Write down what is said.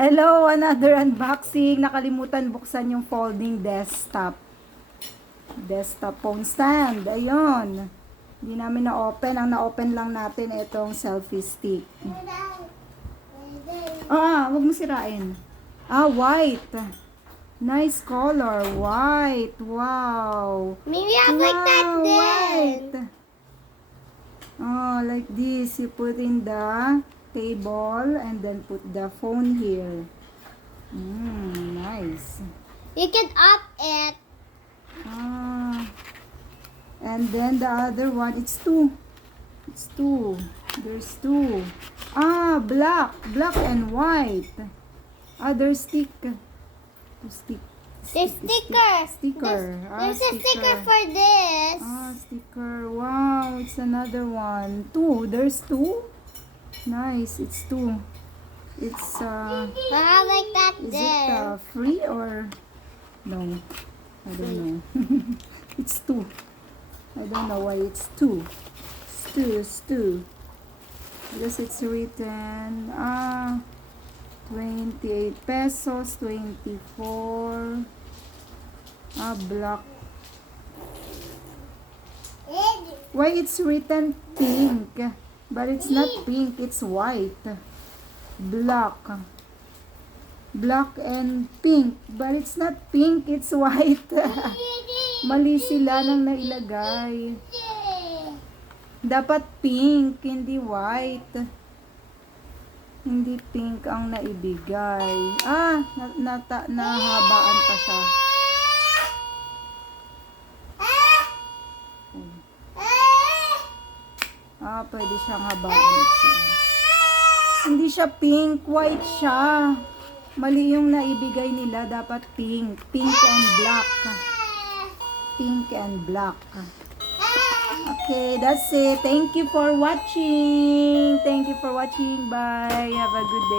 Hello, another unboxing. Nakalimutan buksan yung folding desktop. Desktop phone stand. Ayun. Hindi namin na-open. Ang na-open lang natin itong selfie stick. Wag mo sirain. White. Nice color. White. Wow. Maybe I like that then. White. Like this. You put in the table and then put the phone here. Nice. You can up it. And then the other one, it's two. It's two. There's two. Black and white. There's stick. Sticker. There's a sticker for this. Sticker. Wow, it's another one. Two. There's two. Nice. It's two. It's I like that is there. it free or no? I don't know. It's two. I don't know why it's two. It's two. Because it's written 28 pesos, 24. Black. Why it's written pink? But it's not pink, it's white. Black and pink. But it's not pink, it's white. Mali sila nang nailagay. Dapat pink, hindi white. Hindi pink ang naibigay. Nahabaan pa siya. Pwede siyang habaan siya. Hindi siya pink, white siya. Mali yung naibigay nila, dapat pink. Pink and black. Pink and black. Okay, that's it. Thank you for watching. Bye. Have a good day.